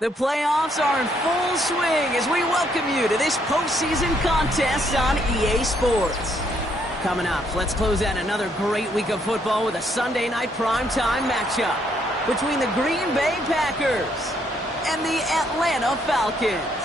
The playoffs are in full swing as we welcome you to this postseason contest on EA Sports. Coming up, let's close out another great week of football with a Sunday night primetime matchup between the Green Bay Packers and the Atlanta Falcons.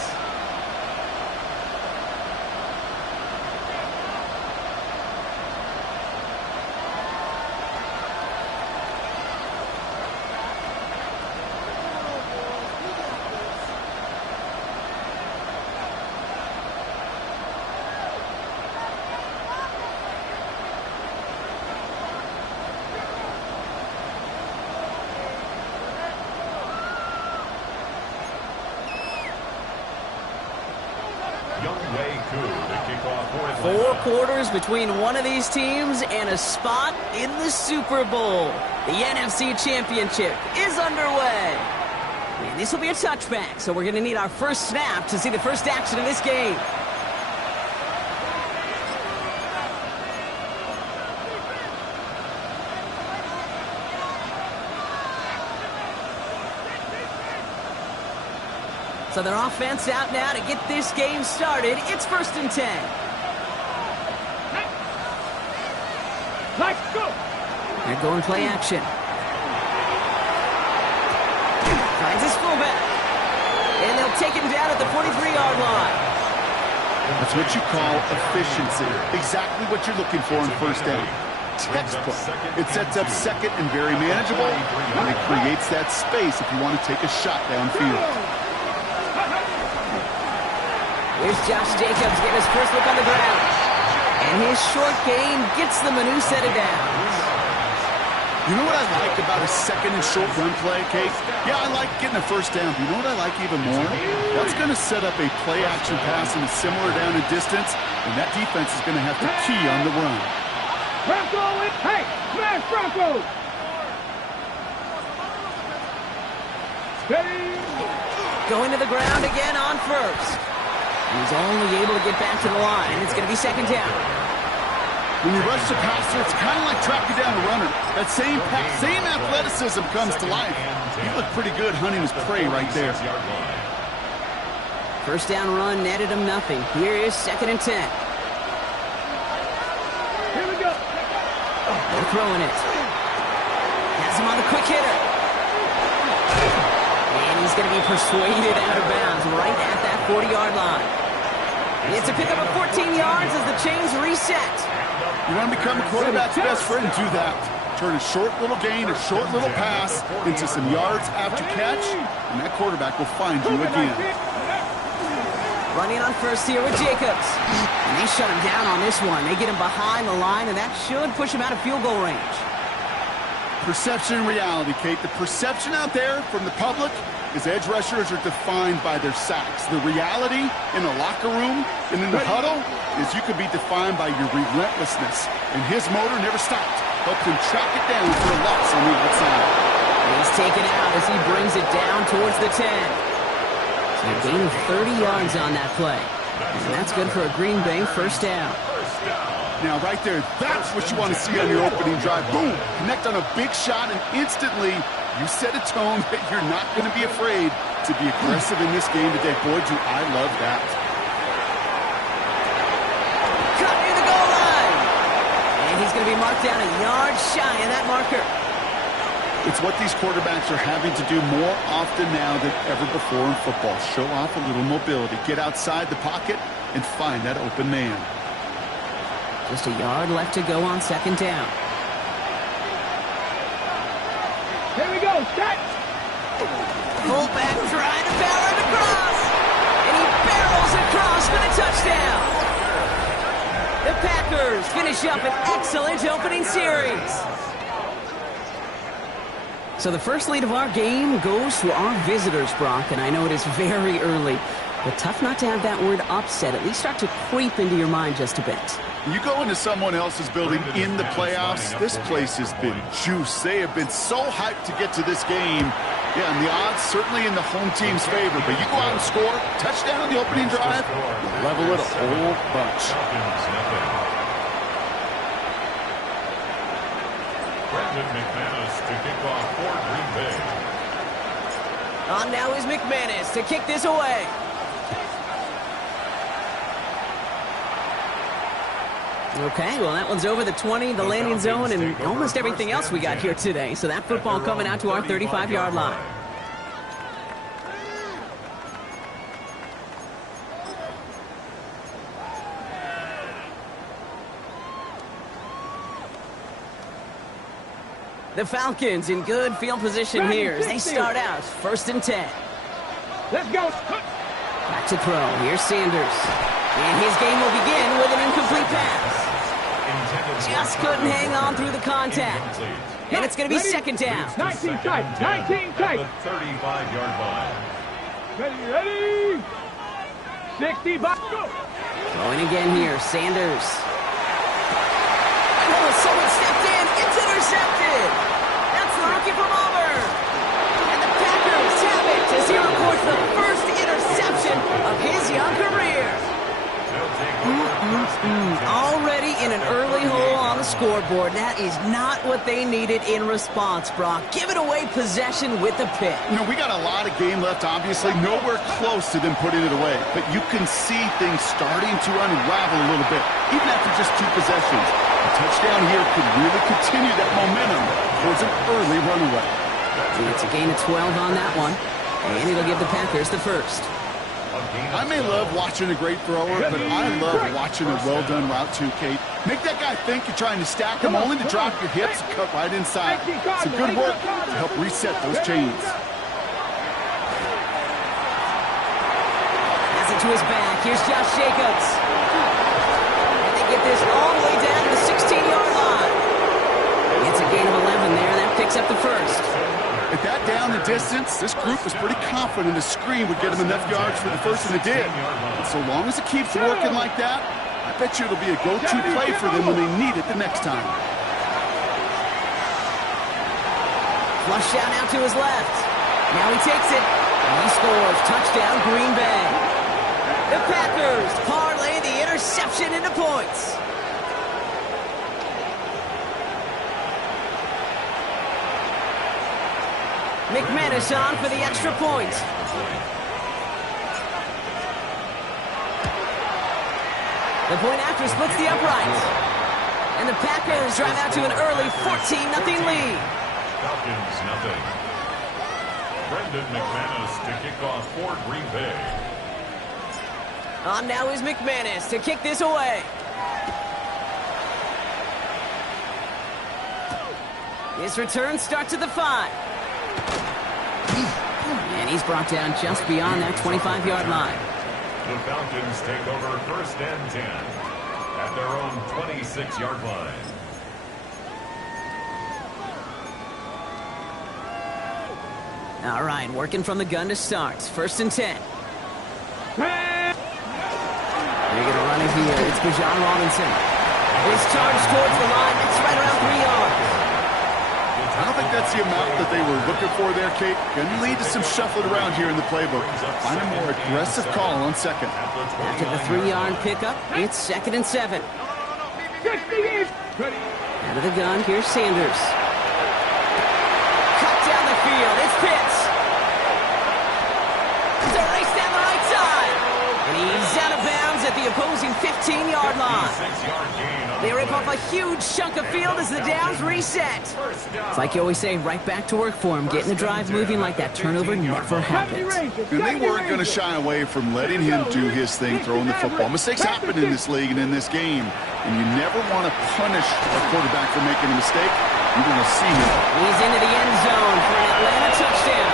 Four quarters between one of these teams and a spot in the Super Bowl. The NFC Championship is underway. And this will be a touchback, so we're going to need our first snap to see the first action of this game. So their offense out now to get this game started. It's 1st and 10. Let's go! They're going play action. Finds his fullback. And they'll take him down at the 43-yard line. That's what you call efficiency. Exactly what you're looking for in first down. Textbook. It sets up second and very manageable, and it creates that space if you want to take a shot downfield. Here's Josh Jacobs getting his first look on the ground. And his short game gets them a new set of downs. You know what I like about a second and short run play, Kate? Yeah, I like getting a first down. But you know what I like even more? That's going to set up a play-action pass in a similar down and distance, and that defense is going to have to key on the run. Bronco, hey, smash Bronco! Steady! Going to the ground again on first. He's only able to get back to the line. It's going to be 2nd down. When you rush the passer, it's kind of like tracking down a runner. That same athleticism comes to life. You look pretty good hunting his prey right there. First down run netted him nothing. Here is 2nd and 10. Here we go. They're throwing it. Has him on the quick hitter. And he's going to be persuaded out of bounds right at that 40-yard line. It's a pickup of 14 yards as the chains reset. You want to become a quarterback's best friend? Do that. Turn a short little gain, a short little pass into some yards after catch, and that quarterback will find you again. Running on first here with Jacobs. And they shut him down on this one. They get him behind the line, and that should push him out of field goal range. Perception and reality, Kate. The perception out there from the public is edge rushers are defined by their sacks. The reality in the locker room and in the huddle is you could be defined by your relentlessness. And his motor never stopped. Helped him track it down for a loss on the outside. He's taken out as he brings it down towards the 10. So a gain of 30 yards on that play. And that's good for a Green Bay first down. Now, right there, that's what you want to see on your opening drive. Boom! Connect on a big shot, and instantly you set a tone that you're not going to be afraid to be aggressive in this game today. Boy, do I love that. Cut near the goal line. And he's going to be marked down a yard shy of that marker. It's what these quarterbacks are having to do more often now than ever before in football. Show off a little mobility. Get outside the pocket and find that open man. Just a yard left to go on 2nd down. Here we go, set! Fullback trying to barrel it across. And he barrels across for the touchdown. The Packers finish up an excellent opening series. So the first lead of our game goes to our visitors, Brock, and I know it is very early, but tough not to have that word upset at least start to creep into your mind just a bit. You go into someone else's building in the playoffs, this place has been juiced. They have been so hyped to get to this game. Yeah, and the odds certainly in the home team's favor, but you go out and score, touchdown on the opening drive, level it a whole bunch. Brandon McManus to kick off for Green Bay. On now is McManus to kick this away. Okay, well, that one's over the 20, the landing zone, and almost everything else we got here today. So that football coming out to our 35-yard line. The Falcons in good field position here as they start out 1st and 10. Let's go. Back to throw. Here's Sanders. And his game will begin with an incomplete pass. Just couldn't hang on through the contact. And it's going to be 2nd down. 19 tight. 19 tight. The 35-yard line. Ready. 60 by. Go. Throwing again here. Sanders. Oh, someone stepped in. It's intercepted. That's the rookie from Auburn. And the Packers have it as he records the first interception of his young career. Already in an early hole on the scoreboard. That is not what they needed in response, Brock. Giving away possession with the pick. You know, we got a lot of game left, obviously. Nowhere close to them putting it away. But you can see things starting to unravel a little bit, even after just 2 possessions. A touchdown here could really continue that momentum towards an early runaway. It's a gain of 12 on that one. And it'll give the Packers the first. I may love watching a great thrower, but I love watching a well-done route too, Kate. Make that guy think you're trying to stack him, only to drop your hips and cut right inside. It's a good work to help reset those chains. Pass it to his back. Here's Josh Jacobs. And they get this all the way down to the 16-yard line. It's a gain of 11 there. That picks up the first. At that down the distance, this group was pretty confident a screen would get them enough yards for the first, and it did. And so long as it keeps working like that, I bet you it'll be a go-to play for them when they need it the next time. Flush down out to his left. Now he takes it. And he scores. Touchdown, Green Bay. The Packers parlay the interception into points. McManus on for the extra point. The point after splits the upright. And the Packers drive out to an early 14-0 lead. Falcons, nothing. Brendan McManus to kick off for Green Bay. On now is McManus to kick this away. His return starts at the 5. And he's brought down just beyond that 25-yard line. The Falcons take over 1st and 10 at their own 26-yard line. All right, working from the gun to start. 1st and 10. They're going to run it here. It's Bijan Robinson. His charge towards the line. It's right around 3 yards. I don't think that's the amount that they were looking for there, Kate. Going to lead to some shuffling around here in the playbook. Find a more aggressive call on 2nd. After the 3-yard pickup, it's 2nd and 7. Out of the gun, here's Sanders. Cut down the field, it's Pitts. It's a race down the right side. And he's out of bounds at the opposing 15-yard line. They rip off a huge chunk of field as the downs reset. It's like you always say, right back to work for him. Getting the drive moving like that turnover never happens. And they weren't going to shy away from letting him do his thing, throwing the football. Mistakes happen in this league and in this game. And you never want to punish a quarterback for making a mistake. You're going to see him. He's into the end zone for an Atlanta touchdown.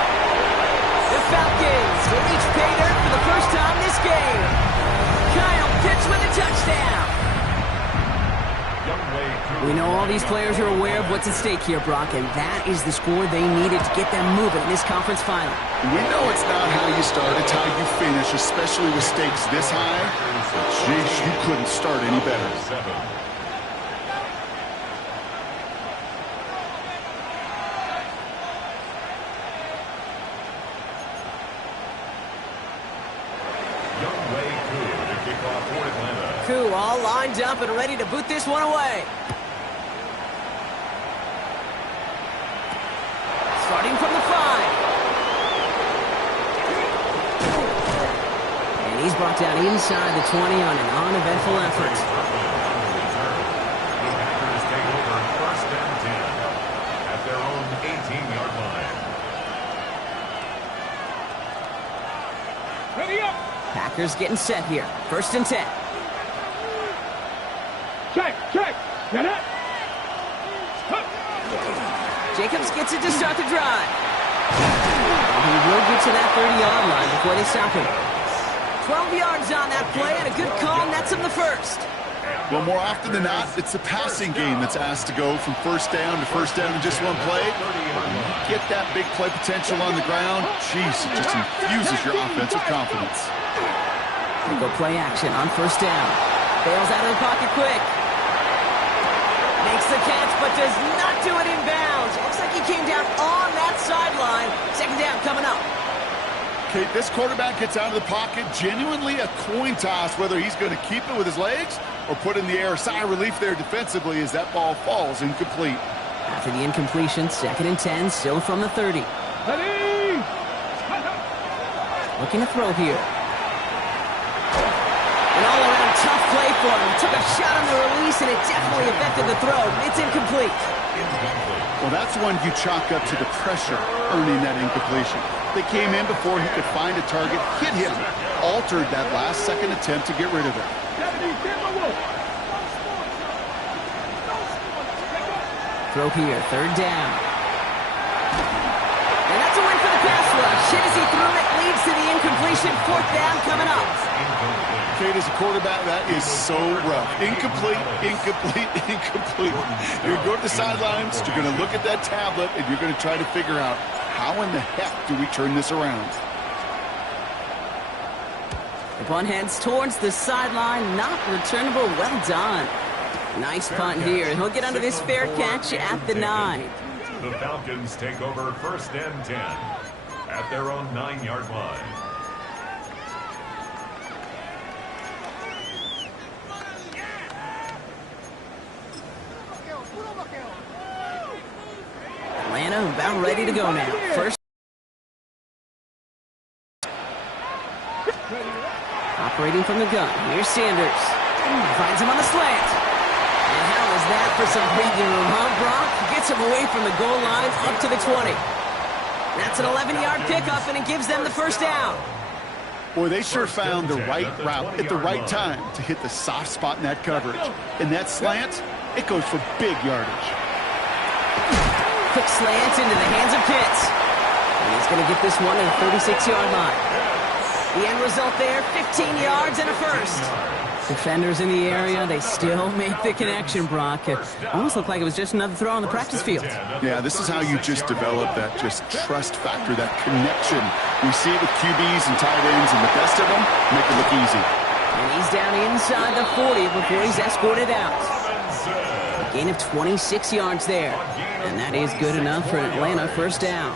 The Falcons will each pay dirt for the first time this game. Kyle Pitts with a touchdown. We know all these players are aware of what's at stake here, Brock, and that is the score they needed to get them moving in this conference final. We know it's not how you start, it's how you finish, especially with stakes this high. But geez, you couldn't start any better. Koo all lined up and ready to boot this one away. Starting from the 5. And he's brought down inside the 20 on an uneventful effort. The Packers take over first and 10 at their own 18-yard line. Ready up. Packers getting set here. First and 10. Check. Get it. Jacobs gets it to start the drive. And he will get to that 30-yard line before they stop him. 12 yards on that play and a good call nets him the first. Well, more often than not, it's the passing game that's asked to go from first down to first down in just one play. Get that big play potential on the ground. Jeez, it just infuses your offensive confidence. They go play action on first down. Bails out of the pocket quick. Makes the catch, but does not do it in bounds. Looks like he came down on that sideline. Second down coming up. Okay, this quarterback gets out of the pocket, genuinely a coin toss whether he's going to keep it with his legs or put in the air. Sigh of relief there defensively as that ball falls incomplete. After the incompletion, second and 10, still from the 30. Ready. Looking to throw here. An all-around tough play for him. Took a shot on the release, and it definitely affected the throw. It's incomplete. Well, that's one you chalk up to the pressure earning that incompletion. They came in before he could find a target, hit him, altered that last-second attempt to get rid of it. Throw here, third down. And that's a win for the pass rush. Hit as he threw it, leads to the incompletion. Fourth down coming up. Kate, as a quarterback, that is so rough. Incomplete. You're going to go to the sidelines, you're going to look at that tablet, and you're going to try to figure out how in the heck do we turn this around? The punt heads towards the sideline. Not returnable. Well done. Nice punt here. He'll get under this fair catch at the 9. The Falcons take over first and 10 at their own 9-yard line. Atlanta about ready to go now. First. Operating from the gun. Here's Sanders. Finds him on the slant. And how is that for some breathing room, huh, Brock? Gets him away from the goal line up to the 20. That's an 11-yard pickup, and it gives them the first down. Boy, they sure found the right route at the right time to hit the soft spot in that coverage. And that slant, it goes for big yardage. Quick slant into the hands of Pitts. And he's going to get this one at the 36-yard line. The end result there, 15 yards and a first. Defenders in the area, they still make the connection, Brock. It almost looked like it was just another throw on the practice field. Yeah, this is how you just develop that just trust factor, that connection. We see it with QBs and tight ends, and the best of them make it look easy. And he's down inside the 40 before he's escorted out. A gain of 26 yards there. And that is good enough for an Atlanta first down.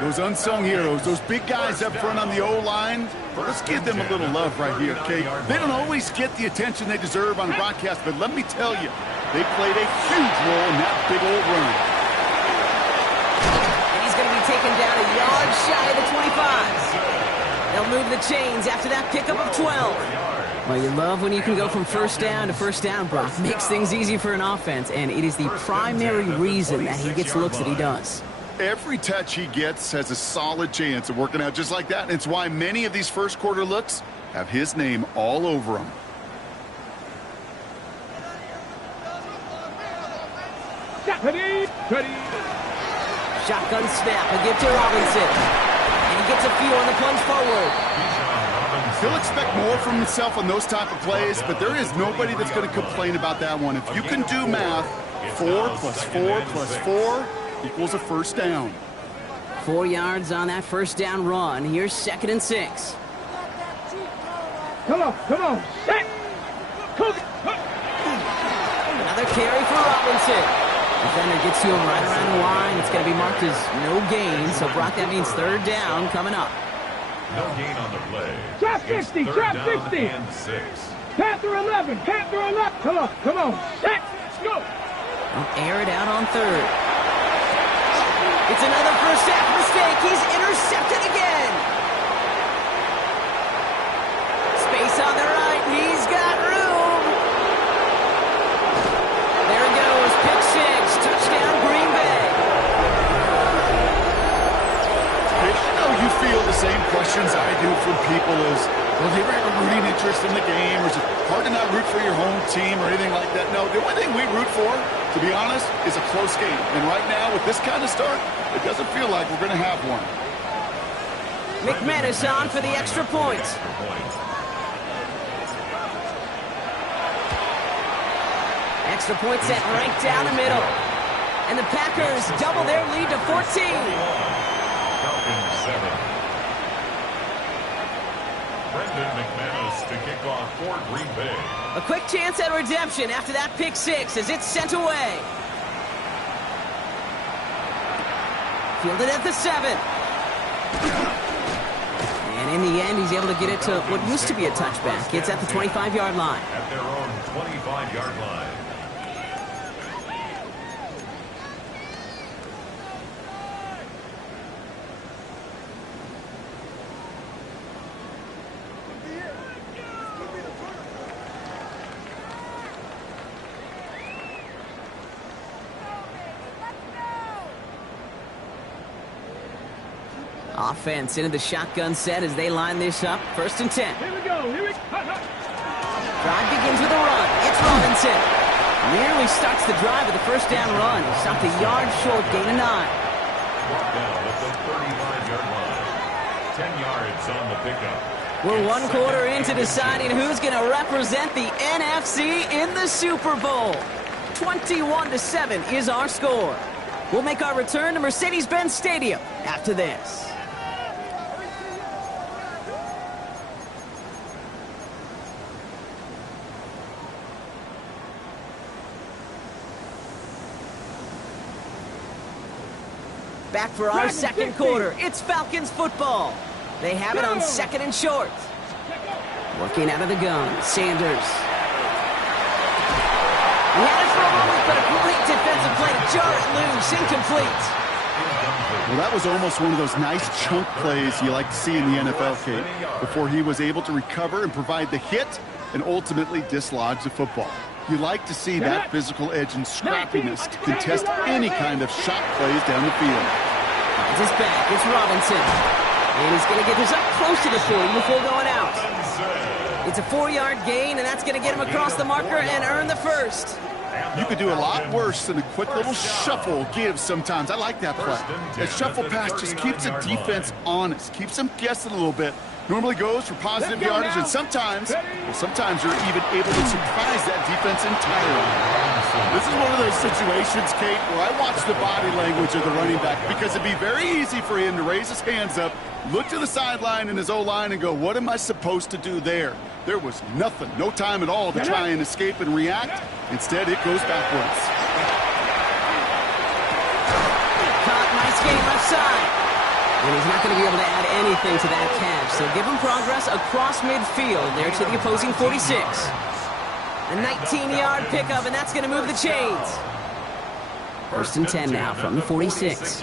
Those unsung heroes, those big guys up front on the O-line, let's give them a little love right here, okay? They don't always get the attention they deserve on broadcast, but let me tell you, they played a huge role in that big old run. And he's going to be taken down a yard shy of the 25. They'll move the chains after that pickup of 12. Well, you love when you can go from first down to first down, Brock. Makes things easy for an offense, and it is the primary reason that he gets looks that he does. Every touch he gets has a solid chance of working out just like that, and it's why many of these first quarter looks have his name all over them. Ready. Shotgun snap, a give to Robinson. And he gets a few on the plunge forward. He'll expect more from himself on those type of plays, but there is nobody that's going to complain about that one. If you can do math, 4 plus 4 plus 4 equals a first down. 4 yards on that first down run. Here's second and 6. Come on. Set. Another carry for Robinson. Defender gets to him right around the line. It's going to be marked as no gain. So, Brock, that means third down coming up. No gain on the play. Trap 60, trap 60. And 6. Panther 11. Come on. Set. Let's go. They'll air it out on third. It's another first half mistake. He's intercepted again. same questions I do from people is, well, do you ever have a rooting interest in the game, or is it hard to not root for your home team or anything like that? No, the only thing we root for, to be honest, is a close game. And right now, with this kind of start, it doesn't feel like we're going to have one. McManus on for the extra point. Extra point set right down the middle. And the Packers double their lead to 14. Falcons 7. Brendan McManus to kick off for Green Bay. A quick chance at redemption after that pick six as it's sent away. Fielded at the 7. And in the end, he's able to get it to what used to be a touchback. It's at the 25-yard line. At their own 25-yard line. Offense into the shotgun set as they line this up. 1st and 10. Here we go. Drive begins with a run. It's Robinson. Nearly starts the drive with the first down run. Stopped a yard short, gain of 9. Brought down at the 35-yard line. 10 yards on the pickup. We're one quarter into deciding who's going to represent the NFC in the Super Bowl. 21-7 is our score. We'll make our return to Mercedes-Benz Stadium after this. Back for our second quarter. It's Falcons football. They have it on 2nd and short. Working out of the gun, Sanders. He had it for a moment, but a great defensive play to jar it loose, incomplete. Well, that was almost one of those nice chunk plays you like to see in the NFL, Kate, before he was able to recover and provide the hit and ultimately dislodge the football. You like to see that physical edge and scrappiness to contest any kind of shot plays down the field. Finds his back. It's Robinson. And he's going to get this up close to the 40 before going out. It's a 4-yard gain, and that's going to get him across the marker and earn the first. You could do a lot worse than a quick little shuffle give sometimes. I like that play. That shuffle pass just keeps the defense honest, keeps them guessing a little bit. Normally goes for positive yardage, and sometimes you're even able to surprise that defense entirely. This is one of those situations, Kate, where I watch the body language of the running back, because it'd be very easy for him to raise his hands up, look to the sideline in his O-line and go, what am I supposed to do there? There was nothing, no time at all to try and escape and react. Instead, it goes backwards. Caught, nice game left side. And he's not going to be able to add anything to that catch. So give him progress across midfield there to the opposing 46. A 19-yard pickup, and that's going to move the chains. 1st and 10 now from the 46.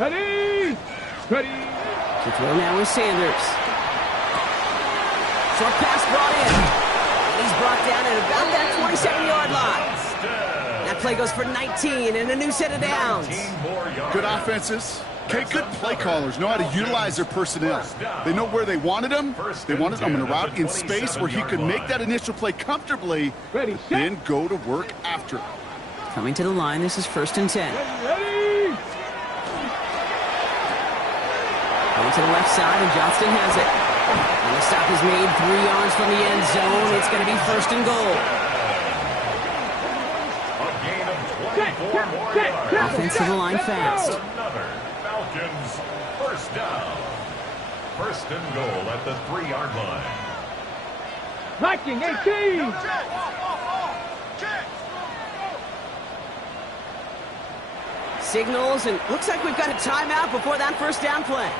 Ready! Ready! To throw now is Sanders. Short pass brought in. And he's brought down at about that 27-yard line. That play goes for 19 and a new set of downs. Good offenses. Okay, good play callers know how to utilize their personnel. They know where they wanted them. They wanted them in a route in space where he could make that initial play comfortably, then go to work after it. Coming to the line, this is 1st and 10. Ready! Going to the left side, and Johnston has it. And the stop is made 3 yards from the end zone. It's going to be 1st and goal. A gain of 24 more yards. Offense to the line fast. Another Falcons first down. 1st and goal at the 3-yard line. Viking 18! Signals, and looks like we've got a timeout before that first down play.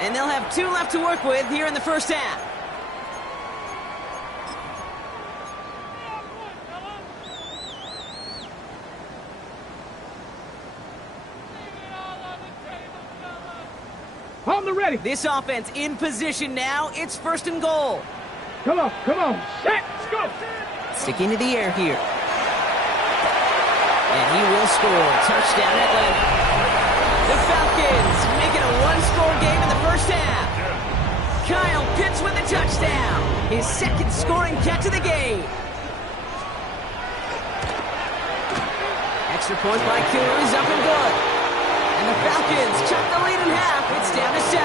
And they'll have 2 left to work with here in the first half. On the ready! This offense in position now. It's 1st and goal. Come on, set, let's go! Sticking to the air here. And he will score. Touchdown Atlanta. The Falcons make it a 1-score game His second scoring catch of the game. Extra point by Killer is up and good. And the Falcons cut the lead in half. It's down to 7.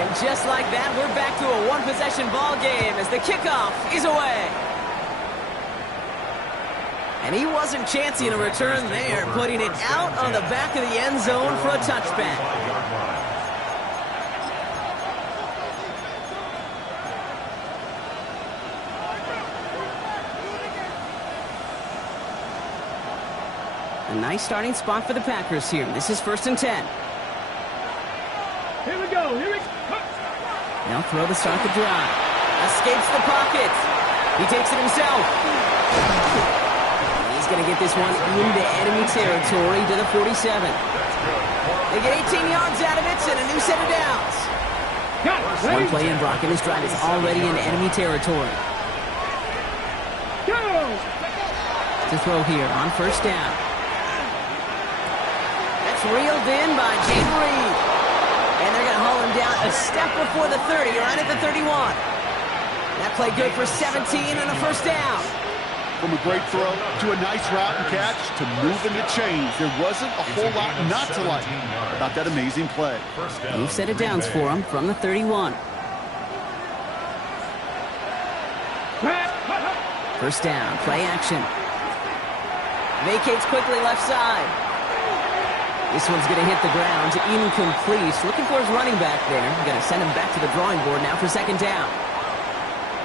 And just like that, we're back to a one-possession ball game as the kickoff is away. And he wasn't chancing a return there, putting it out on the back of the end zone for a touchback. A nice starting spot for the Packers here. This is 1st and 10. Here we go. They'll throw to start the drive. Escapes the pocket. He takes it himself. He's going to get this one into enemy territory to the 47. They get 18 yards out of it and a new set of downs. One play in, Brock, and this drive is already in enemy territory. To throw here on 1st down. That's reeled in by Jaden Reed. And they're going to haul him down a step before the 30, right at the 31. That play good for 17 and a 1st down. From a great throw to a nice route and catch to moving the chains. There wasn't a whole lot not to like about that amazing play. New set of downs for him from the 31. 1st down, play action. Vacates quickly left side. This one's going to hit the ground, incomplete. Looking for his running back there. Going to send him back to the drawing board now for 2nd down.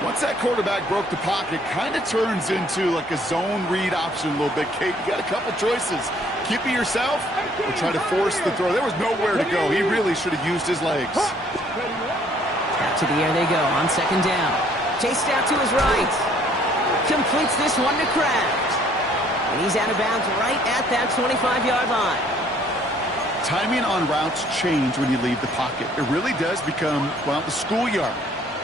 Once that quarterback broke the pocket, kind of turns into like a zone read option a little bit. Kate, you got a couple choices. Keep it yourself or try to force the throw. There was nowhere to go. He really should have used his legs. Out to the air they go on 2nd down. Chased out to his right. Completes this one to Kraft. And he's out of bounds right at that 25-yard line. Timing on routes change when you leave the pocket. It really does become, well, the schoolyard.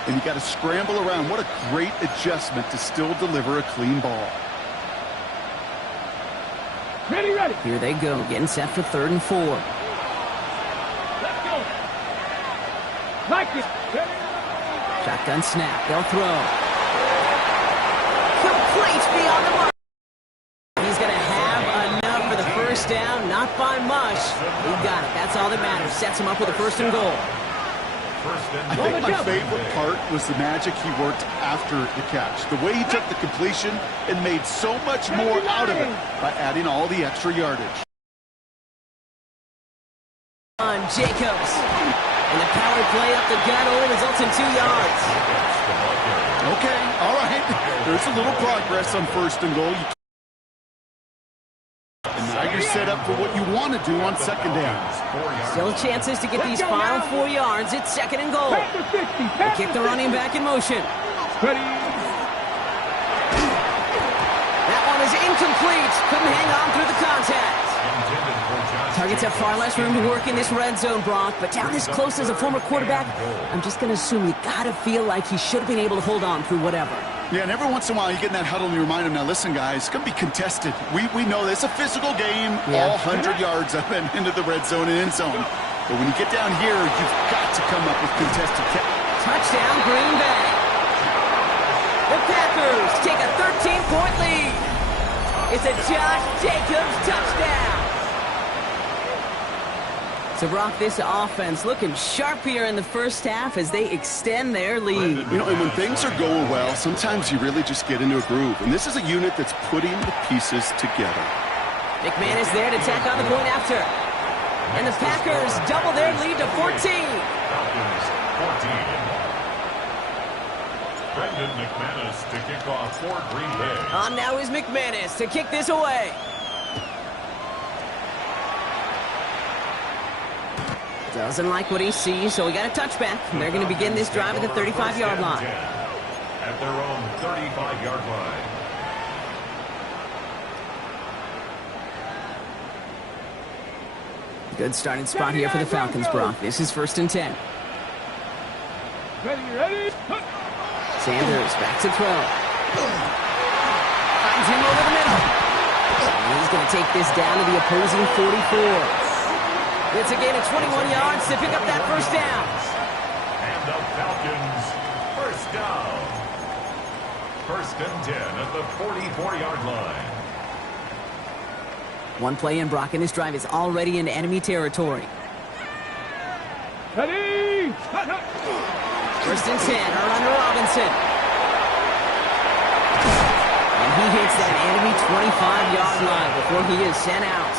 And you got to scramble around. What a great adjustment to still deliver a clean ball. Ready. Here they go, getting set for 3rd and 4. Let's go. Like it. Shotgun snap. They'll throw. Complete beyond the mark. He's going to have enough for the 1st down. Not by much. He got it. That's all that matters. Sets him up with a 1st and goal. I think my favorite part was the magic he worked after the catch. The way he took the completion and made so much more out of it by adding all the extra yardage. On Jacobs. And the power play up the gut only results in 2 yards. Okay, all right. There's a little progress on 1st and goal. And now you're set up for what you want to do on 2nd down. Still chances to get these final 4 yards. It's 2nd and goal. They kick the running back in motion. That one is incomplete. Couldn't hang on through the contact. Targets have far less room to work in this red zone, Brock. But down this close as a former quarterback, I'm just going to assume you got to feel like he should have been able to hold on through whatever. Yeah, and every once in a while you get in that huddle and you remind them, now listen, guys, it's going to be contested. We know this. It's a physical game, all 100 yards up and into the red zone and end zone. But when you get down here, you've got to come up with contested touchdown, Green Bay. The Packers take a 13-point lead. It's a Josh Jacobs touchdown. So, Brock, this offense looking sharp here in the 1st half as they extend their lead. You know, and when things are going well, sometimes you really just get into a groove. And this is a unit that's putting the pieces together. McManus there to tack on the point after. And the Packers double their lead to 14. Falcons 14. Brendan McManus to kick off for Green Bay. On now is McManus to kick this away. Doesn't like what he sees, so we got a touchback. They're going to begin this drive at the 35-yard line. At their own 35-yard line. Good starting spot here for the Falcons, Brock. This is 1st and 10. Ready. Sanders back to throw. Finds him over the middle. And he's going to take this down to the opposing 44. It's a gain of 21 yards to pick up that first down. And the Falcons, first down. First and 10 at the 44-yard line. One play in, Brock, and this drive is already into enemy territory. Ready? First and 10, are under Robinson. And he hits that enemy 25-yard line before he is sent out.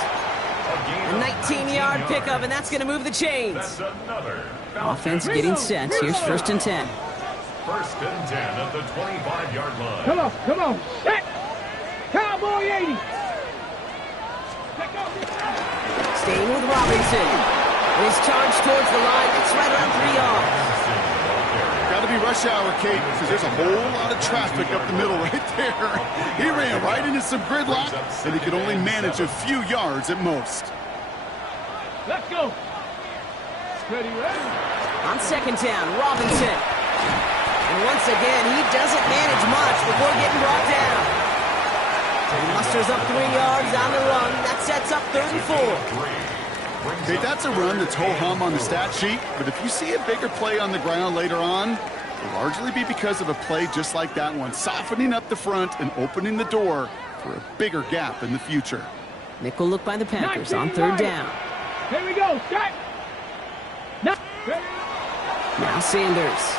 A 19-yard pickup, and that's going to move the chains. That's another Offense getting set. Here's first and 10. First and 10 at the 25-yard line. Come on. Set. Cowboy 80. Staying with Robinson. And his charge towards the line. It's right around 3 yards. Got to be rush hour, Kate, because there's a whole lot of traffic up the middle right there. He ran right into some gridlock, and he could only manage a few yards at most. Let's go. Ready? On second down, Robinson. And once again, he doesn't manage much before getting brought down. He musters up 3 yards on the run. That sets up 34. Okay, that's a run that's ho-hum on the stat sheet, but if you see a bigger play on the ground later on, it'll largely be because of a play just like that one, softening up the front and opening the door for a bigger gap in the future. Nickel look by the Packers on third down. Here we go. Set. Now Sanders.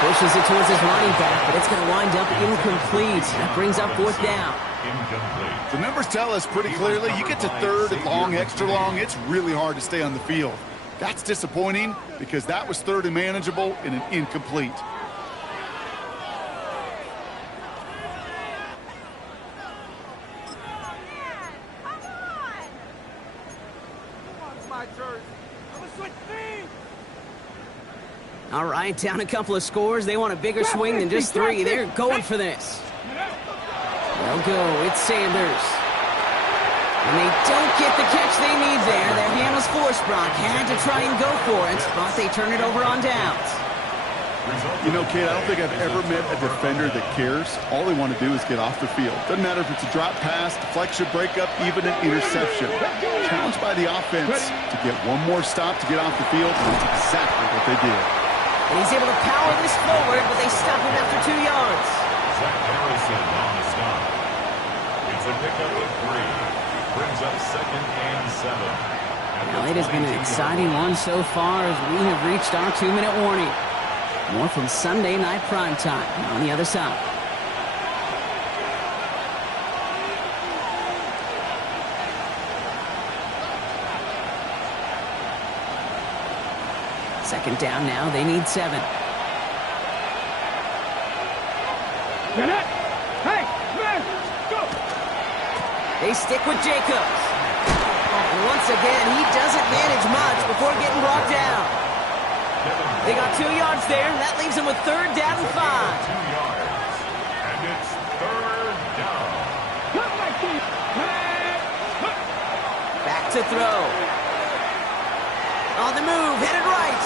Pushes it towards his running back, but it's going to wind up incomplete. That brings up fourth down. Incomplete. The numbers tell us pretty clearly, you get to third and long, extra long, it's really hard to stay on the field. That's disappointing because that was third and manageable and an incomplete. All right, down a couple of scores. They want a bigger swing than just 3. They're going for this. They'll go. It's Sanders. And they don't get the catch they need there. Their hand was forced, Brock. Had to try and go for it, but they turn it over on downs. You know, Kate, I don't think I've ever met a defender that cares. All they want to do is get off the field. Doesn't matter if it's a drop pass, deflection, breakup, even an interception. Challenged by the offense to get one more stop to get off the field, and that's exactly what they did. And he's able to power this forward, but they stop him after 2 yards. Zach Harrison on the stop. It's a pickup of 3. Brings up second and 7. Well, it has been an exciting one so far as we have reached our 2-minute warning. More from Sunday Night Primetime on the other side. Second down now. They need 7. Get it. Hey, man, go. They stick with Jacobs. And once again, he doesn't manage much before getting brought down. They got 2 yards there, and that leaves them with third down and 5. 2 yards. And it's third down. Back to throw. On the move, headed right.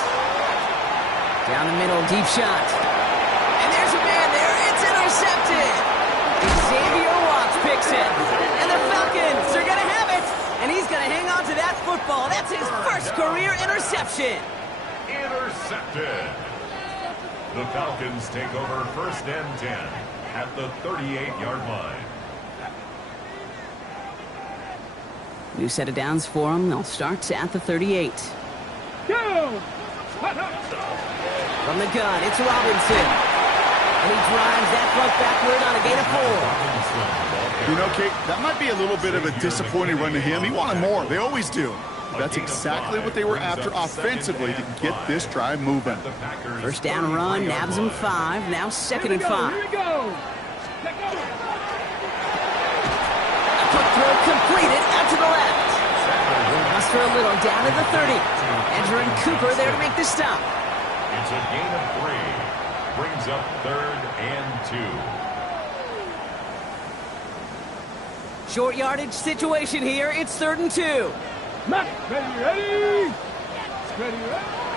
Down the middle, deep shot. And there's a man there. It's intercepted. Xavier Watts picks it. And the Falcons are going to have it. And he's going to hang on to that football. That's his first career interception. Intercepted. The Falcons take over first and 10 at the 38-yard line. New set of downs for them. They'll start at the 38. Go. From the gun, it's Robinson. And he drives that front backward on a gain of 4. You know, Kate, that might be a little bit of a disappointing run to him. He wanted more. They always do. That's exactly what they were after offensively to get this drive moving. First down run, nabs him 5. Now second and 5. Here we go. A quick throw completed out to the left. Buster a little down to the 30. Edger and Cooper there to make the stop. It's a gain of 3. Brings up third and 2. Short yardage situation here. It's third and 2. Ready.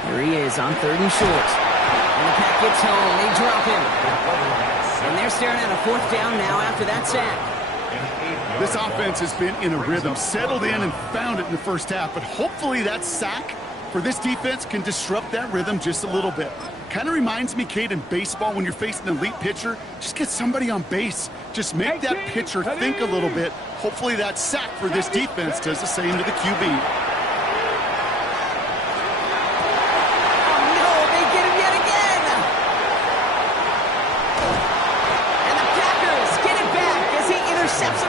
Here he is on third and short. And the pack gets home. They drop him. And they're staring at a fourth down now after that sack. This offense has been in a rhythm, settled in and found it in the first half, but hopefully that sack for this defense can disrupt that rhythm just a little bit. Kind of reminds me, Kate, in baseball when you're facing an elite pitcher, just get somebody on base. Just make that pitcher think a little bit. Hopefully that sack for this defense does the same to the QB.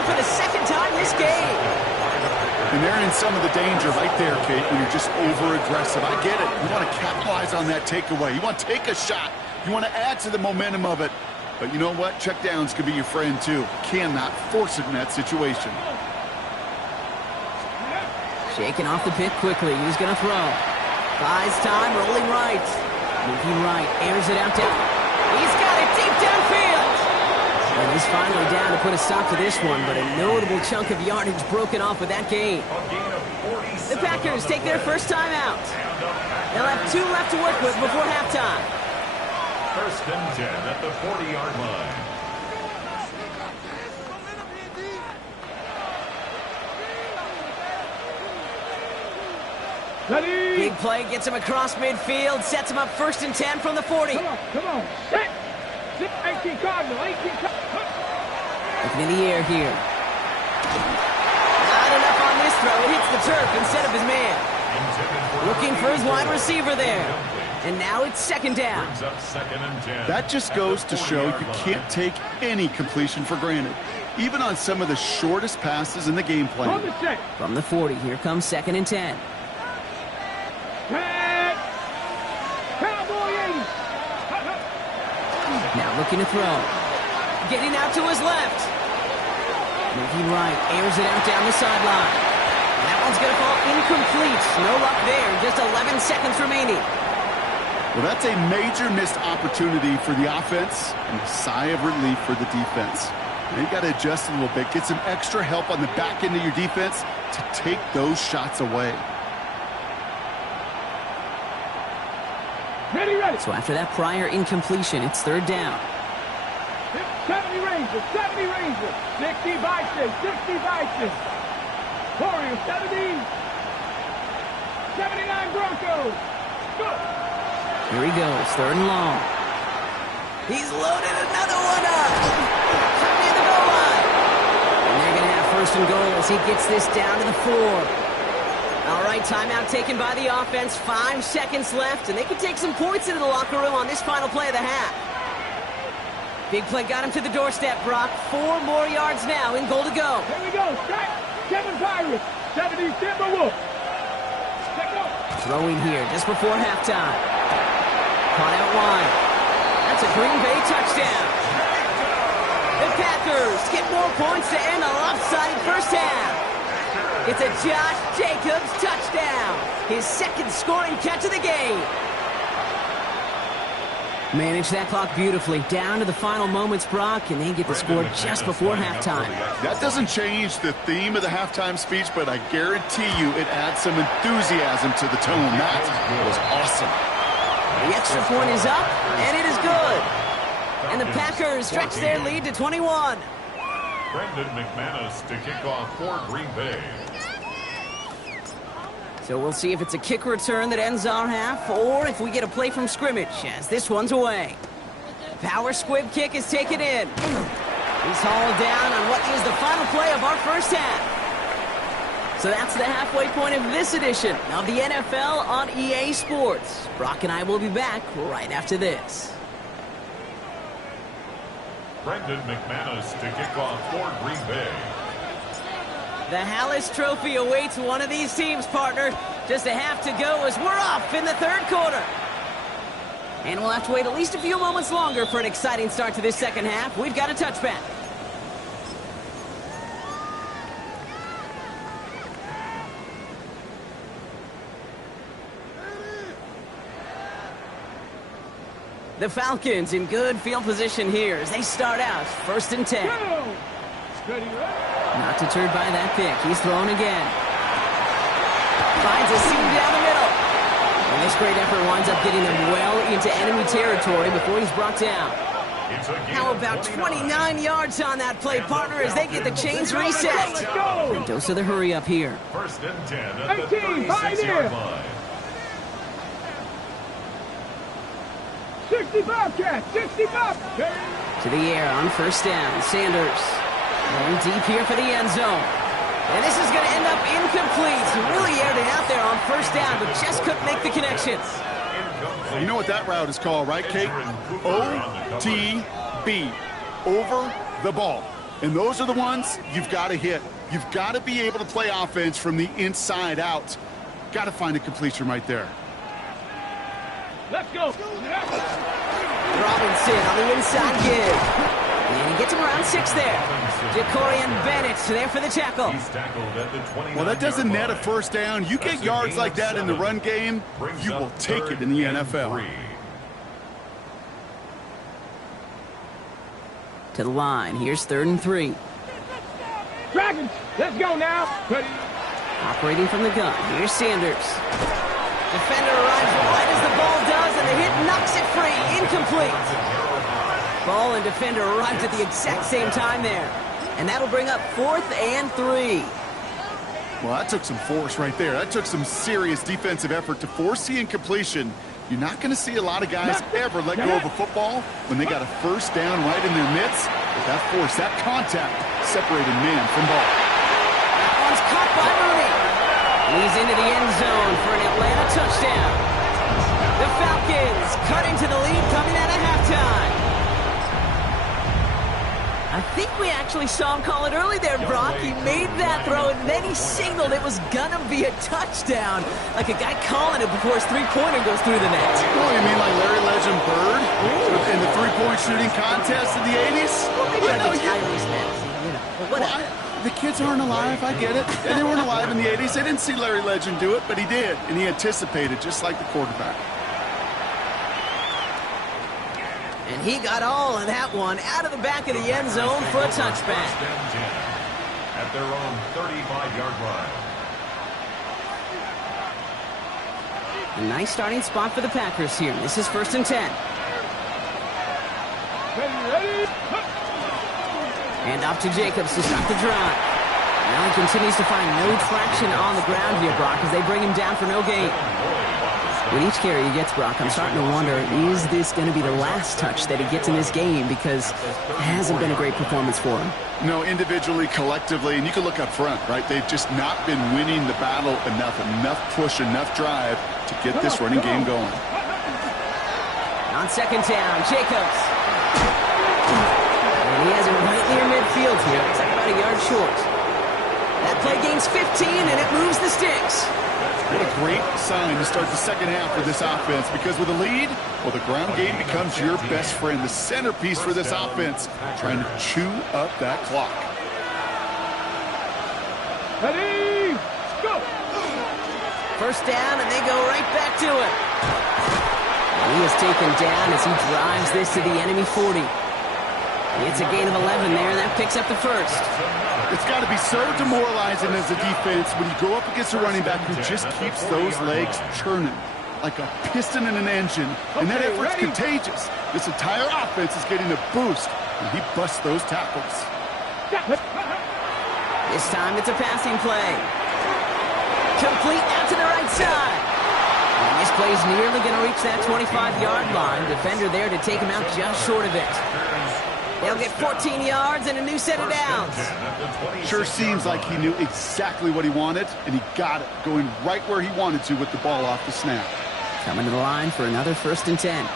For the second time this game. And they're in some of the danger right there, Kate, when you're just over-aggressive. I get it. You want to capitalize on that takeaway. You want to take a shot. You want to add to the momentum of it. But you know what? Checkdowns could be your friend, too. Cannot force it in that situation. Shaking off the pick quickly. He's going to throw. Buys time, rolling right. Moving right, airs it out down. He's got it deep downfield. And he's finally down to put a stop to this one, but a notable chunk of yardage broken off with that gain. The Packers take their first time out. They'll have 2 left to work with before halftime. First and 10 at the 40-yard line. Big play gets him across midfield, sets him up first and 10 from the 40. Come on, set. 18 Cardinal, 18 Cardinal. Looking in the air here. Not enough on this throw. It hits the turf instead of his man. Looking for his wide receiver there. And now it's second down. That just goes to show you can't take any completion for granted, even on some of the shortest passes in the game plan. From the 40, here comes second and 10. Now looking to throw. Getting out to his left. Moving right. Airs it out down the sideline. That one's going to fall incomplete. No luck there. Just 11 seconds remaining. Well, that's a major missed opportunity for the offense and a sigh of relief for the defense. Now you got to adjust a little bit. Get some extra help on the back end of your defense to take those shots away. Ready. So after that prior incompletion, it's third down. 70 Rangers, 60 Vikings, 60 Vikings. Warriors, 70. 79 Broncos. Go. Here he goes, third and long. He's loaded another one up. From near the goal line. And they're going to have first and goal as he gets this down to the 4. All right, timeout taken by the offense. 5 seconds left, and they can take some points into the locker room on this final play of the half. Big play got him to the doorstep, Brock. 4 more yards now in goal to go. Here we go. Strike. Kevin Pirates. 70 Timberwolves. Throwing here just before halftime. Caught out wide. That's a Green Bay touchdown. The Packers get more points to end a lopsided first half. It's a Josh Jacobs touchdown. His second scoring catch of the game. Manage that clock beautifully. Down to the final moments, Brock, and they get the score just before halftime. That doesn't change the theme of the halftime speech, but I guarantee you it adds some enthusiasm to the tone. That was awesome. The extra point is up, and it is good. And the Packers stretch their lead to 21. Brendan McManus to kick off for Green Bay. So we'll see if it's a kick return that ends our half, or if we get a play from scrimmage, as this one's away. Power squib kick is taken in. He's hauled down on what is the final play of our first half. So that's the halfway point of this edition of the NFL on EA Sports. Brock and I will be back right after this. Brendan McManus to kick off for Green Bay. The Hallis Trophy awaits one of these teams, partner. Just a half to go as we're off in the third quarter. And we'll have to wait at least a few moments longer for an exciting start to this second half. We've got a touchback. The Falcons in good field position here as they start out first and 10. Not deterred by that pick. He's throwing again. Finds a seam down the middle. And this great effort winds up getting them well into enemy territory before he's brought down. How about 29 yards on that play, partner, as they get the chains reset? And dose of the hurry up here. First and 10 at the 18, 36-yard line. 65 catch, 65. To the air on first down. Sanders going deep here for the end zone. And this is going to end up incomplete. He really aired it out there on first down, but just couldn't make the connections. You know what that route is called, right, Kate? OTB, over the ball. And those are the ones you've got to hit. You've got to be able to play offense from the inside out. Got to find a completion right there. Let's go. Robinson on the inside give. And he gets him around 6 there. Jacorian Bennett there for the tackle. He's tackled at the 29-yard Well, that doesn't net a line. first down. You get yards like that in the run game, you will take it in the NFL. To the line. Here's 3rd and 3. Dragons, let's go now. Ready. Operating from the gun. Here's Sanders. Defender arrives right as the ball does, and the hit knocks it free. Incomplete. Ball and defender arrived at the exact same time there. And that'll bring up 4th and 3. Well, that took some force right there. That took some serious defensive effort to force the incompletion. You're not going to see a lot of guys ever let go of a football when they got a first down right in their midst. But that force, that contact, separated man from ball. That one's caught by Mooney. He's into the end zone for an Atlanta touchdown. The Falcons cut into the lead coming out of halftime. I think we actually saw him call it early there, Brock. He made that throw, and then he signaled it was going to be a touchdown. Like a guy calling it before his three-pointer goes through the net. Oh, you mean like Larry Legend Bird in the three-point shooting contest in the 80s? Well, maybe not the Tyrese Maxey, you know. But whatever. The kids aren't alive, I get it. And they weren't alive in the 80s. They didn't see Larry Legend do it, but he did. And he anticipated, just like the quarterback. And he got all of that one out of the back of the end zone for a touchback. First and 10 at their own 35-yard line. A nice starting spot for the Packers here. This is 1st and 10. Ready. And off to Jacobs to start the drive. Now he continues to find no traction on the ground here, Brock, as they bring him down for no gain. With each carry he gets, Brock, I'm starting to wonder, is this going to be the last touch that he gets in this game? Because it hasn't been a great performance for him. No, individually, collectively, and you can look up front, right? They've just not been winning the battle enough push, enough drive to get this running game going. On 2nd down, Jacobs. And he has it right near midfield here. It's like about a yard short. That play gains 15, and it moves the sticks. What a great sign to start the second half for this offense, because with a lead, well, the ground game becomes your best friend, the centerpiece for this offense, trying to chew up that clock. Ready. Go. First down, and they go right back to it. He is taken down as he drives this to the enemy 40. It's a gain of 11 there, and that picks up the first. It's got to be so demoralizing as a defense when you go up against a running back who just keeps those legs churning like a piston in an engine, and that effort's contagious. This entire offense is getting a boost, and he busts those tackles. This time it's a passing play. Complete out to the right side. And this play's nearly going to reach that 25-yard line. Defender there to take him out just short of it. They'll get 14 yards and a new set of downs. Sure seems like he knew exactly what he wanted, and he got it, going right where he wanted to with the ball off the snap. Coming to the line for another 1st and 10.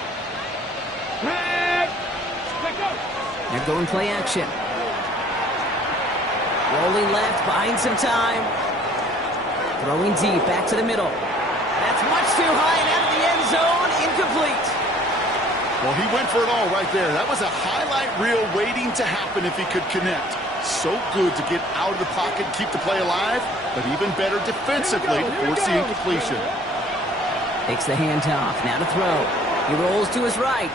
They're going play action. Rolling left, buying some time. Throwing deep, back to the middle. That's much too high and out of the end zone. Incomplete. Well, he went for it all right there. That was a highlight reel waiting to happen if he could connect. So good to get out of the pocket and keep the play alive, but even better defensively to force the incompletion. Takes the handoff, now to throw. He rolls to his right.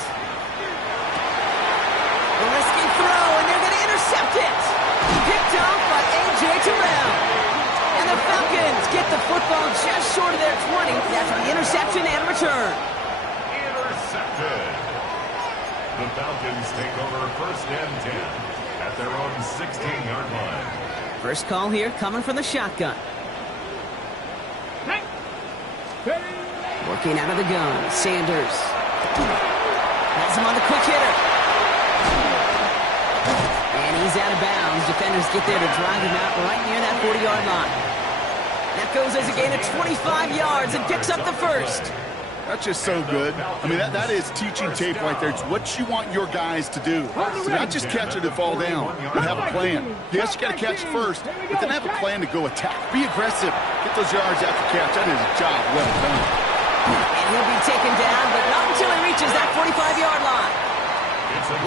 A risky throw, and they're going to intercept it. Picked off by A.J. Terrell. And the Falcons get the football just short of their 20 after the interception and return. Intercepted. The The Falcons take over first and 10 at their own 16-yard line. First call here coming from the shotgun. Working out of the gun, Sanders. Has him on the quick hitter. And he's out of bounds. Defenders get there to drive him out right near that 40-yard line. That goes as a gain of 25 yards and picks up the first. That's just so good. I mean, that is teaching tape right there. It's what you want your guys to do. So not just catch it and fall down, but have a plan. Yes, you got to catch first, but then have a plan to go attack. Be aggressive. Get those yards after catch. That is a job well done. And he'll be taken down, but not until he reaches that 45-yard line.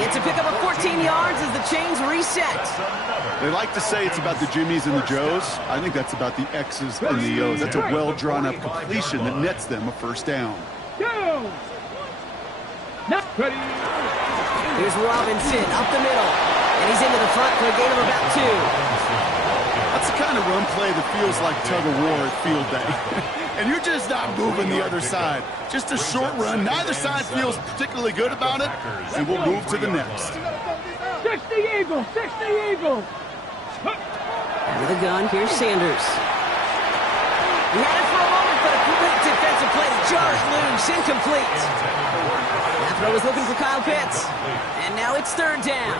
It's a pickup of 14 yards as the chains reset. They like to say it's about the Jimmies and the Joes. I think that's about the X's and the O's. That's a well-drawn-up completion that nets them a first down. Go! Not ready. Here's Robinson up the middle, and he's into the front for a gain of about 2. That's the kind of run play that feels like tug-of-war at field day. And you're just not moving the other side. Just a short run. Neither side feels particularly good about it, and we'll move to the next. 60 Eagles! 60 Eagles! Out of the gun, here's Sanders. He had it for a moment, but a quick defensive play to Jar's loose, incomplete. That throw was looking for Kyle Pitts. And now it's third down.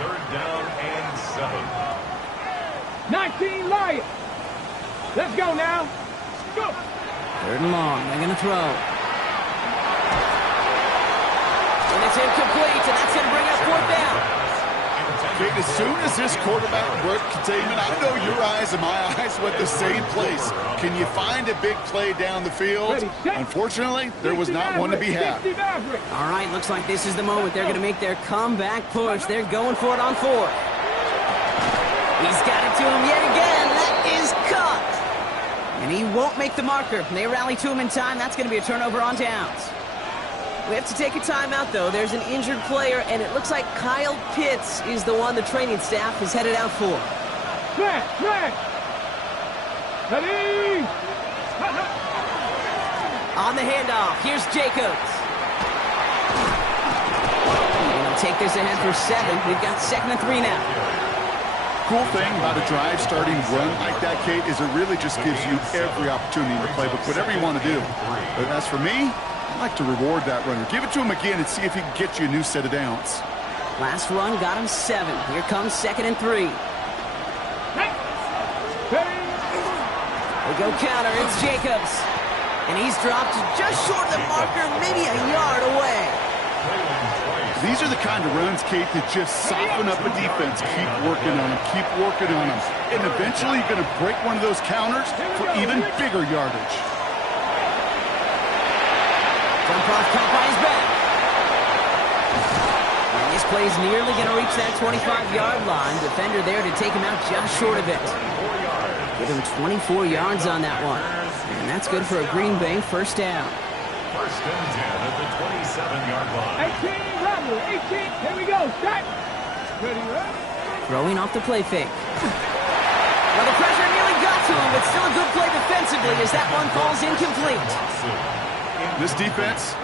Third down and 7. 19 Lions! Let's go now! Go! Third and long, they're going to throw. And it's incomplete, and that's going to bring up fourth down. Okay, as soon as this quarterback broke containment, I know your eyes and my eyes went the same place. Can you find a big play down the field? Unfortunately, there was not one to be had. All right, looks like this is the moment. They're going to make their comeback push. They're going for it on fourth. He's got it to him yet again. That is caught. And he won't make the marker. They rally to him in time. That's going to be a turnover on downs. We have to take a timeout, though. There's an injured player, and it looks like Kyle Pitts is the one the training staff is headed out for. Ready! On the handoff, here's Jacobs. And he'll take this ahead for 7. We've got 2nd and 3 now. Cool thing about a drive starting run like that, Kate, is it really just gives you every opportunity to play, but whatever you want to do. But as for me, I like to reward that runner. Give it to him again and see if he can get you a new set of downs. Last run got him 7. Here comes 2nd and 3. They go counter. It's Jacobs. And he's dropped just short of the marker, maybe a yard away. These are the kind of runs, Kate, that just soften up a defense. Keep working on them. Keep working on them. And eventually you're going to break one of those counters for even bigger yardage. Jump off, caught by his back. And this play is nearly going to reach that 25-yard line. Defender there to take him out just short of it. Give him 24 yards on that one. And that's good for a Green Bay first down. First and 10 at the 27-yard line. 18, Robert, 18. Here we go. Start. Ready. Throwing off the play fake. Well, the pressure nearly got to him, but still a good play defensively as that one falls incomplete. This defense,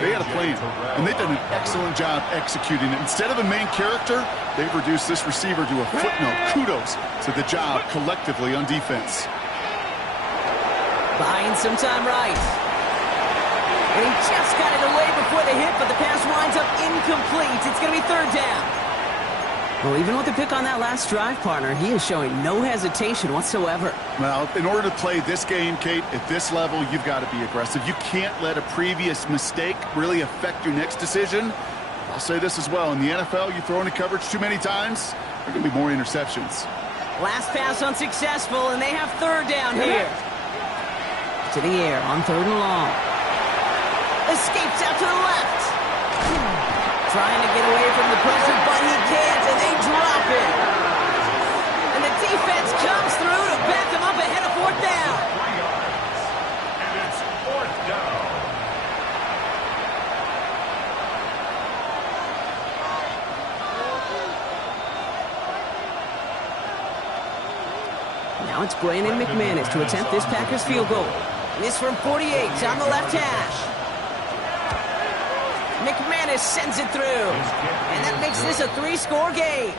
they had a plan, and they've done an excellent job executing it. Instead of a main character, they've reduced this receiver to a footnote. Kudos to the job collectively on defense. Buying some time right. And he just got it away before the hit, but the pass winds up incomplete. It's going to be third down. Well, even with the pick on that last drive, partner, he is showing no hesitation whatsoever. Well, in order to play this game, Kate, at this level, you've got to be aggressive. You can't let a previous mistake really affect your next decision. I'll say this as well. In the NFL, you throw into coverage too many times, there are going to be more interceptions. Last pass unsuccessful, and they have third down here. To the air on third and long. Escapes out to the left. Trying to get away from the pressure, but he can't, and they drop it. And the defense comes through to back him up ahead of fourth down. 3 yards. And it's fourth down. Now it's Brandon McManus to attempt this Packers field goal. This from 48 on the left hash. McManus Dennis sends it through. And that makes this a 3-score game.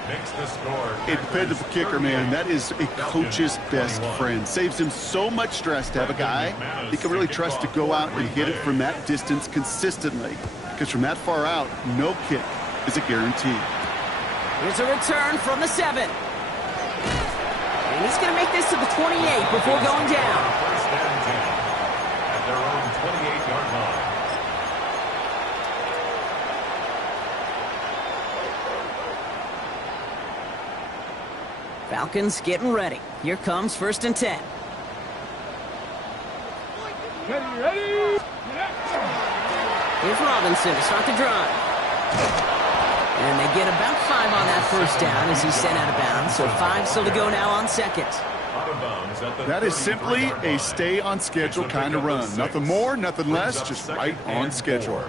A dependable kicker, man. That is a coach's best friend. Saves him so much stress to have a guy he can really trust to go out and hit it from that distance consistently. Because from that far out, no kick is a guarantee. Here's a return from the 7. And he's going to make this to the 28 before going down. First and 10 at their own 28-yard line. Falcons getting ready. Here comes 1st and 10. Ready. Here's Robinson to start the drive. And they get about 5 on that first down as he's sent out of bounds. So 5 still to go now on second. That is simply a stay-on-schedule kind of run. Nothing more, nothing less, just right on schedule.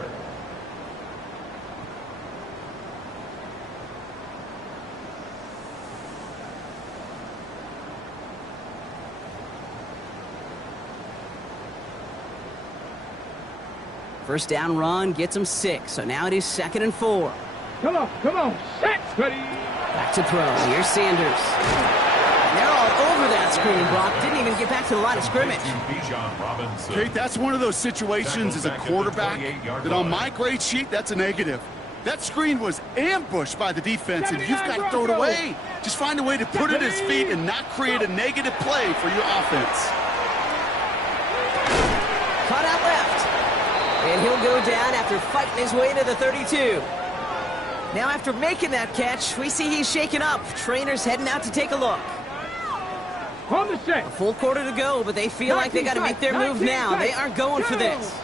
First down run gets him 6. So now it is 2nd and 4. Come on. Set. Ready. Back to throw. Here's Sanders. And they're all over that screen, Brock. Didn't even get back to the line of scrimmage. Kate, that's one of those situations as a quarterback that on my grade sheet, that's a negative. That screen was ambushed by the defense, and you've got to throw it away. Just find a way to put it at his feet and not create a negative play for your offense. Cut out left. And he'll go down after fighting his way to the 32. Now after making that catch, we see he's shaken up. Trainers heading out to take a look. On the set. A full quarter to go, but they feel like they got to make their move now. They aren't going for this.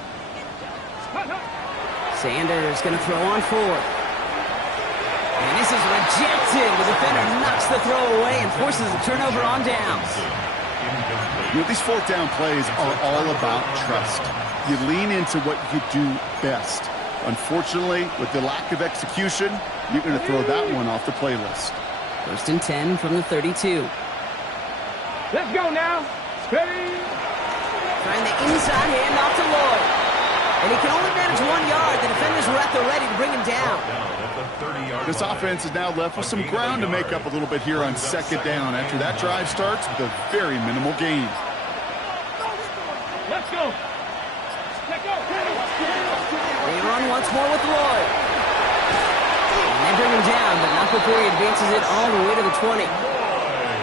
Sanders going to throw on 4. And this is rejected. The defender knocks the throw away and forces a turnover on downs. You know, these 4th down plays are all about trust. You lean into what you do best. Unfortunately, with the lack of execution, you're going to throw that one off the playlist. 1st and 10 from the 32. Let's go now. Ready. Trying the inside handoff to Lloyd. And he can only manage 1 yard. The defenders were at the ready to bring him down. This offense is now left with some ground to make up a little bit here on 2nd down after that drive starts with a very minimal gain. Let's go. They run once more with Lloyd. And they bring him down, but not before he advances it all the way to the 20.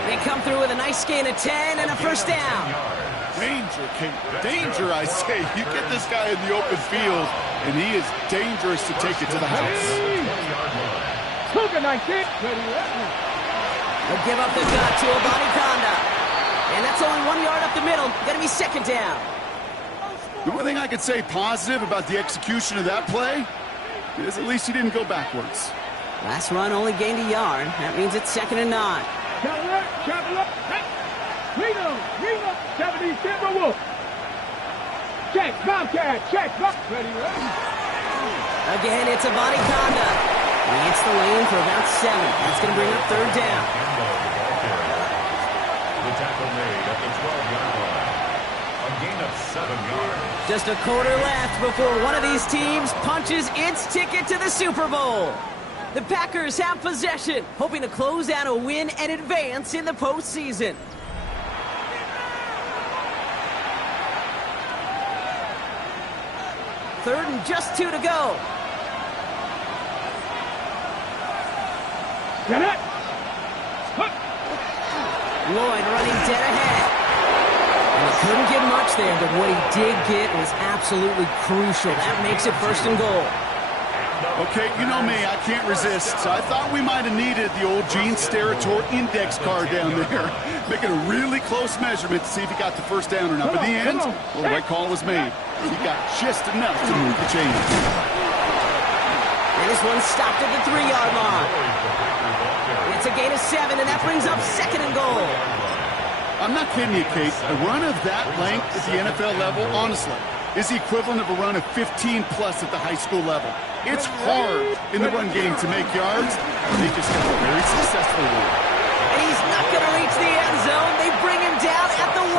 They come through with a nice gain of 10 and a first down. Danger, Kate. Danger, I say. You get this guy in the open field, and he is dangerous to take it to the house. Cougar 19. They'll give up the gut to Abanikanda. And that's only 1 yard up the middle. Going to be 2nd down. The one thing I could say positive about the execution of that play is at least he didn't go backwards. Last run only gained a yard. That means it's 2nd and 9. Travel up. Reno, 70 Timberwolf. Check, Bobcat, check, ready. Again, it's Abanikanda. He hits the lane for about 7. That's going to bring up 3rd down. The tackle made at the 12-yard line. A gain of 7 yards. Just a quarter left before one of these teams punches its ticket to the Super Bowl. The Packers have possession, hoping to close out a win and advance in the postseason. Third and just 2 to go. Get it. Lloyd running dead ahead. And he couldn't get much there, but what he did get was absolutely crucial. That makes it 1st and goal. Okay, you know me, I can't resist. So I thought we might have needed the old Gene Steratore index card down there, making a really close measurement to see if he got the first down or not. But in the end, well, the right call was made. He got just enough to move the chains. And this one stopped at the 3-yard line. It's a gain of 7, and that brings up 2nd and goal. I'm not kidding you, Kate. A run of that length at the NFL level, honestly, is the equivalent of a run of 15-plus at the high school level. It's hard in the run game to make yards, and they just got a very successful one. And he's not going to reach the end zone. They bring him down at the 1.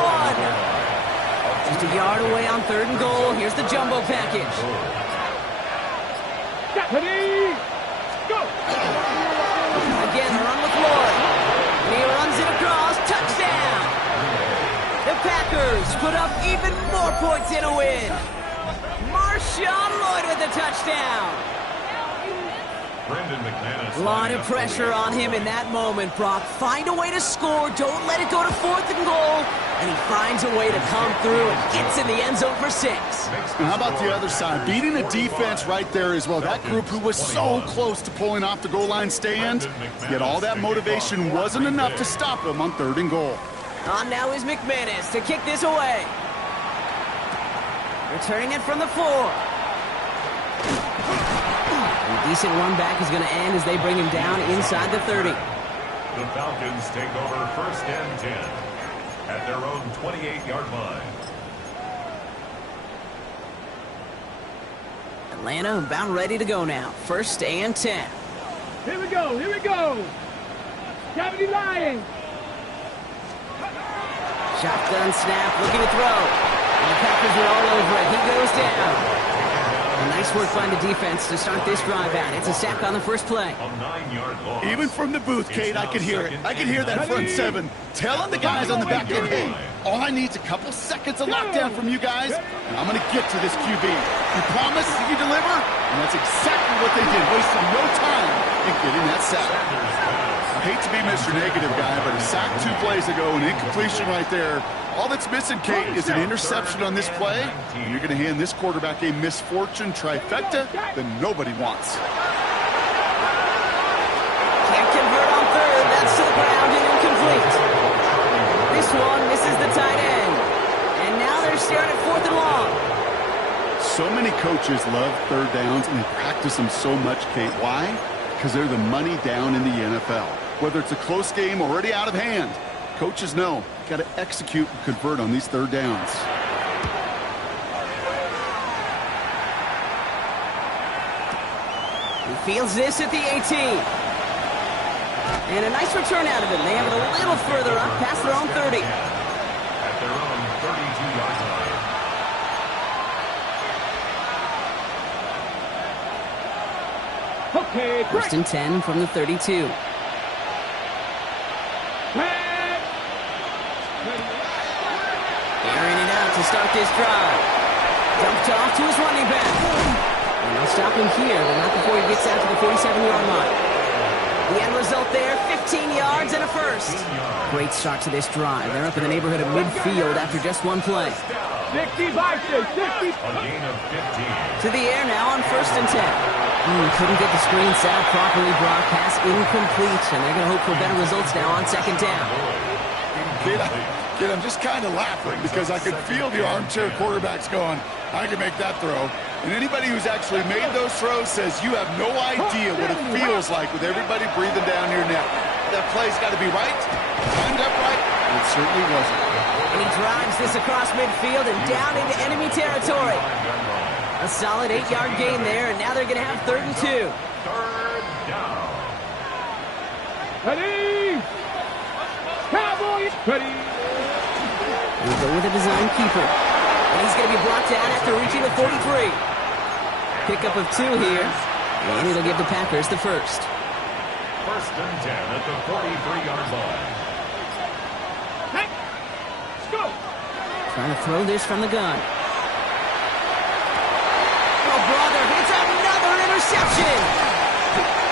Just a yard away on 3rd and goal. Here's the jumbo package. Ready, go! Again, the run with Lloyd. And he runs it across. Touchdown! The Packers put up even more points in a win. Marshawn Lloyd with the touchdown. A lot of pressure on him in that moment, Brock. Find a way to score. Don't let it go to 4th and goal. And he finds a way to come through and gets in the end zone for 6. And how about the other side? Beating the defense right there as well. That group who was so close to pulling off the goal line stand, yet all that motivation wasn't enough to stop him on 3rd and goal. On now is McManus to kick this away. Returning it from the 4. A decent run back is going to end as they bring him down inside the 30. The Falcons take over 1st and 10 at their own 28-yard line. Atlanta about ready to go now. 1st and 10. Here we go, here we go! Gravity Lions! Shotgun snap, looking to throw. And the Packers are all over it. He goes down. And nice work by the defense to start this drive out. It's a sack on the first play. A 9-yard loss. Even from the booth, Kate, I could hear it. I could hear that front 7 telling the guys on the back end, hey, all I need is a couple seconds of lockdown from you guys, and I'm going to get to this QB. You promise that you deliver? And that's exactly what they did, wasting no time in getting that sack. I hate to be Mr. Negative guy, but a sack 2 plays ago, an incompletion right there. All that's missing, Kate, is an interception on this play. And you're going to hand this quarterback a misfortune trifecta that nobody wants. Can't convert on 3rd. That's to the ground and incomplete. This one misses the tight end. And now they're staring at 4th and long. So many coaches love 3rd downs, and they practice them so much, Kate. Why? Because they're the money down in the NFL. Whether it's a close game or already out of hand, coaches know got to execute and convert on these 3rd downs. He fields this at the 18. And a nice return out of it. They have it a little further up past their own 30. At their own 32-yard line. Okay, 1st and 10 from the 32. Airing it out to start this drive. Dumped off to his running back. And they'll stop him here, but not before he gets out to the 47-yard line. The end result there, 15 yards and a first. Great start to this drive. They're up in the neighborhood of midfield after just 1 play. 60 by 60. A gain of 15. To the air now on 1st and 10. Couldn't get the screen set up properly. Brock pass incomplete, and they're going to hope for better results now on 2nd down. Kid, I'm just kind of laughing because I could feel the armchair quarterbacks going, I can make that throw. And anybody who's actually made those throws says you have no idea what it feels like with everybody breathing down your neck. That play's got to be right, timed up right, and it certainly wasn't. And he drives this across midfield and down into enemy territory. A solid 8-yard gain there, and now they're going to have 3rd and 2. 3rd down. Ready! Cowboys! Ready! We'll go with a design keeper. And he's going to be brought down after reaching the 43. Pickup of 2 here. And it'll give the Packers the first. 1st and 10 at the 43-yard line. Hey! Let's go! Trying to throw this from the gun. Oh, brother, it's another interception!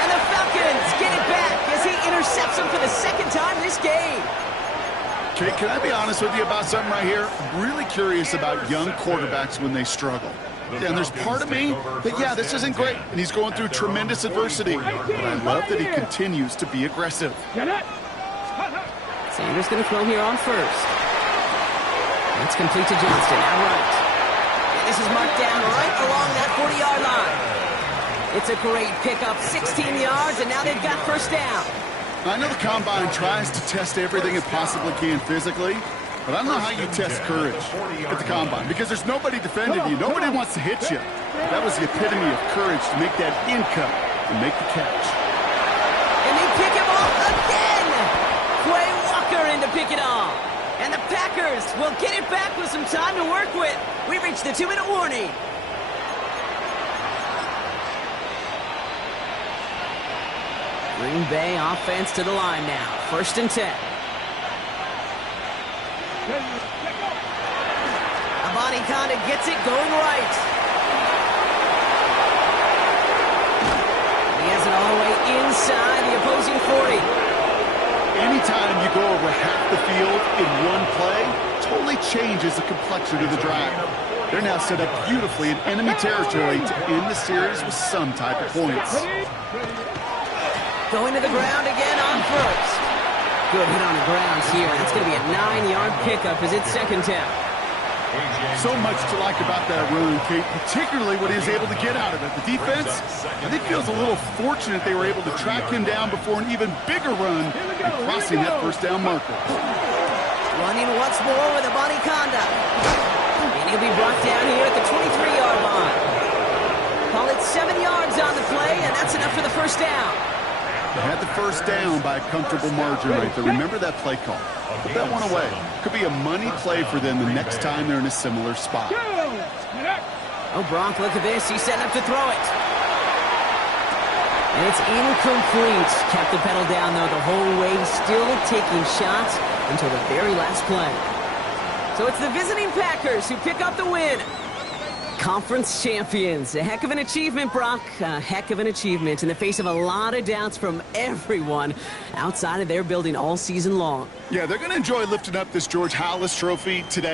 And the Falcons get it back as he intercepts him for the 2nd time this game. Kate, can I be honest with you about something right here? I'm really curious about young quarterbacks when they struggle. And there's part of me that, yeah, this isn't great, and he's going through tremendous adversity, but I love that he continues to be aggressive. Sanders going to throw here on 1st. That's complete to Johnston, outright. And this is marked down right along that 40-yard line. It's a great pickup, 16 yards, and now they've got 1st down. I know the Combine tries to test everything it possibly can physically, but I don't know how you test courage at the Combine because there's nobody defending you. Nobody wants to hit you. That was the epitome of courage to make that in cut and make the catch. And they pick him off again! Quay Walker in to pick it off. And the Packers will get it back with some time to work with. We reached the 2-minute warning. Green Bay offense to the line now. 1st and 10. Conda gets it going right. He has it all the way inside the opposing 40. Anytime you go over half the field in one play, totally changes the complexion of the drive. They're now set up beautifully in enemy territory to end the series with some type of points. Going to the ground again on 1st. Good hit on the ground here. That's going to be a 9-yard pickup as it's 2nd down. So much to like about that run, Kate, particularly what he was able to get out of it. The defense, I think, feels a little fortunate they were able to track him down before an even bigger run and crossing that 1st down marker. Running once more with a Conda. And he'll be brought down here at the 23-yard line. Call it 7 yards on the play, and that's enough for the 1st down. They had the 1st down by a comfortable margin right there. Remember that play call. Put that one away. Could be a money play for them the next time they're in a similar spot. Oh, Bronk, look at this. He's setting up to throw it. And it's incomplete. Kept the pedal down, though, the whole way. Still taking shots until the very last play. So it's the visiting Packers who pick up the win. Conference champions. A heck of an achievement, Brock. A heck of an achievement in the face of a lot of doubts from everyone outside of their building all season long. Yeah, they're going to enjoy lifting up this George Halas trophy today.